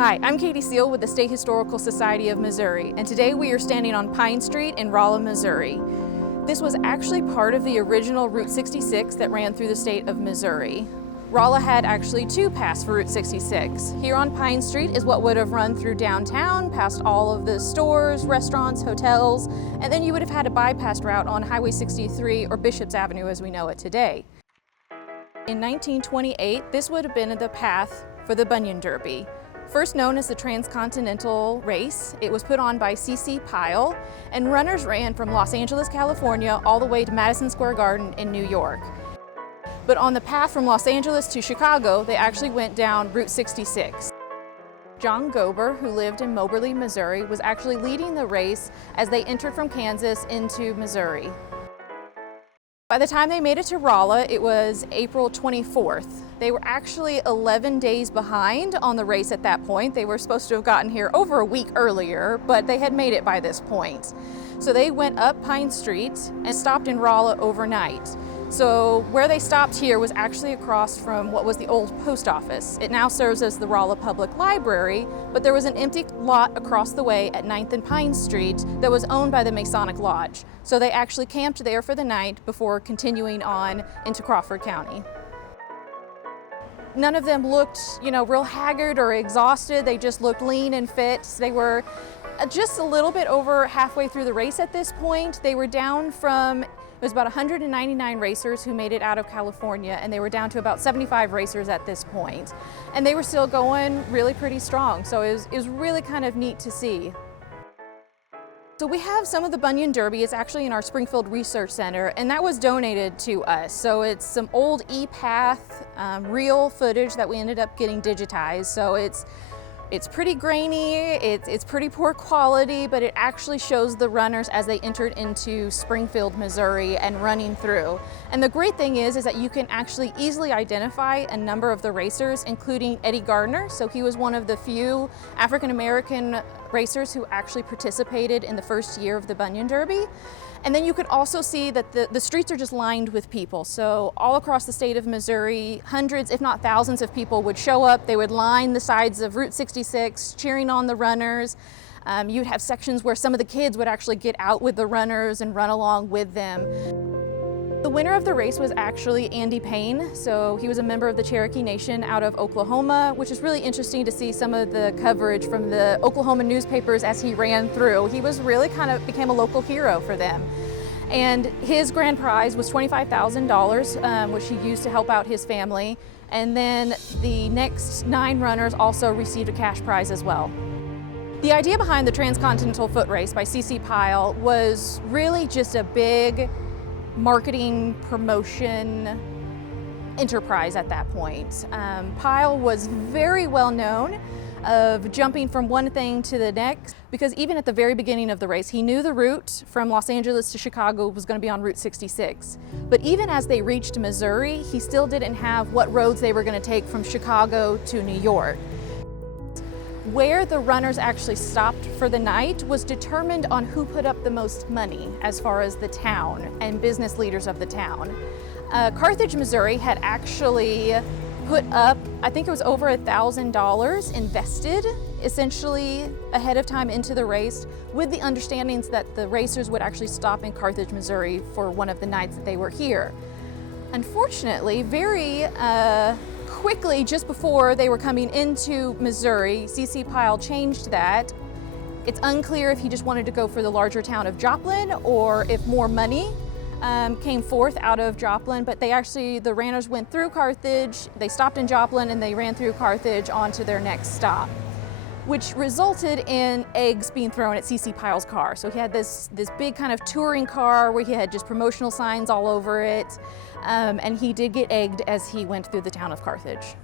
Hi, I'm Katie Seal with the State Historical Society of Missouri, and today we are standing on Pine Street in Rolla, Missouri. This was actually part of the original Route 66 that ran through the state of Missouri. Rolla had actually two paths for Route 66. Here on Pine Street is what would have run through downtown, past all of the stores, restaurants, hotels, and then you would have had a bypass route on Highway 63 or Bishop's Avenue as we know it today. In 1928, this would have been the path for the Bunion Derby. First known as the Continental race, it was put on by Pyle, and runners ran from Los Angeles, California, all the way to Madison Square Garden in New York. But on the path from Los Angeles to Chicago, they actually went down Route 66. John Gober, who lived in Moberly, Missouri, was actually leading the race as they entered from Kansas into Missouri. By the time they made it to Rolla, it was April 24th. They were actually 11 days behind on the race at that point. They were supposed to have gotten here over a week earlier, but they had made it by this point. So they went up Pine Street and stopped in Rolla overnight. So where they stopped here was actually across from what was the old post office. It now serves as the Rolla Public Library, but there was an empty lot across the way at 9th and Pine Street that was owned by the Masonic Lodge. So they actually camped there for the night before continuing on into Crawford County. None of them looked, real haggard or exhausted. They just looked lean and fit. They were just a little bit over halfway through the race at this point. They were down from, it was about 199 racers who made it out of California, and they were down to about 75 racers at this point. And they were still going really pretty strong, so it was really kind of neat to see. So we have some of the Bunion Derby. It's actually in our Springfield Research Center, and that was donated to us. So it's some old e-path, real footage that we ended up getting digitized. So it's pretty grainy, it's pretty poor quality, but it actually shows the runners as they entered into Springfield, Missouri and running through. And the great thing is that you can actually easily identify a number of the racers, including Eddie Gardner. So he was one of the few African-American racers who actually participated in the first year of the Bunion Derby. And then you could also see that the streets are just lined with people. So all across the state of Missouri, hundreds, if not thousands of people would show up. They would line the sides of Route 66, cheering on the runners. You'd have sections where some of the kids would actually get out with the runners and run along with them. The winner of the race was actually Andy Payne. So he was a member of the Cherokee Nation out of Oklahoma, which is really interesting to see some of the coverage from the Oklahoma newspapers as he ran through. He was really became a local hero for them. And his grand prize was $25,000, which he used to help out his family. And then the next 9 runners also received a cash prize as well. The idea behind the Transcontinental Foot Race by Pyle was really just a big marketing promotion enterprise at that point. Pyle was very well known of jumping from one thing to the next, because even at the very beginning of the race, he knew the route from Los Angeles to Chicago was going to be on Route 66. But even as they reached Missouri, he still didn't have what roads they were going to take from Chicago to New York. Where the runners actually stopped for the night was determined on who put up the most money as far as the town and business leaders of the town. Carthage, Missouri had actually put up, I think it was over $1,000 invested essentially ahead of time into the race, with the understandings that the racers would actually stop in Carthage, Missouri for one of the nights that they were here. Unfortunately, very quickly, just before they were coming into Missouri, Pyle changed that. It's unclear if he just wanted to go for the larger town of Joplin or if more money came forth out of Joplin, but the runners went through Carthage, they stopped in Joplin, and they ran through Carthage onto their next stop, which resulted in eggs being thrown at Pyle's car. So he had this big kind of touring car where he had just promotional signs all over it, and he did get egged as he went through the town of Carthage.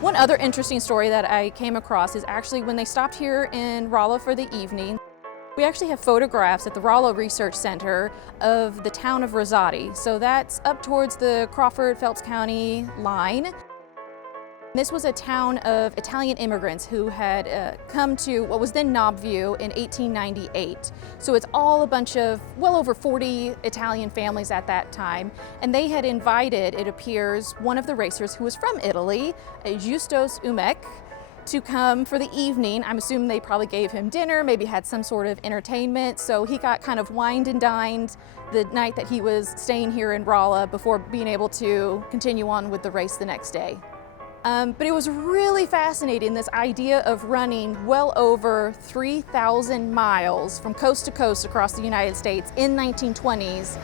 One other interesting story that I came across is actually when they stopped here in Rolla for the evening, we actually have photographs at the Rolla Research Center of the town of Rosati. So that's up towards the Crawford-Phelps County line. This was a town of Italian immigrants who had come to what was then Knobview in 1898. So it's all a bunch of well over 40 Italian families at that time. And they had invited, it appears, one of the racers who was from Italy, Justus Umek, to come for the evening. I'm assuming they probably gave him dinner, maybe had some sort of entertainment. So he got kind of wined and dined the night that he was staying here in Rolla before being able to continue on with the race the next day. But it was really fascinating, this idea of running well over 3,000 miles from coast to coast across the United States in 1920s.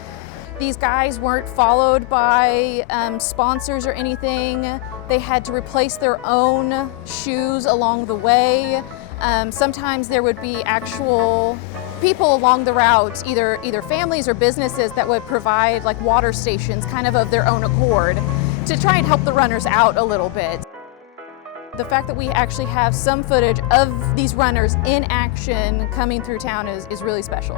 These guys weren't followed by sponsors or anything. They had to replace their own shoes along the way. Sometimes there would be actual people along the route, either families or businesses that would provide like water stations kind of their own accord, to try and help the runners out a little bit. The fact that we actually have some footage of these runners in action coming through town is really special.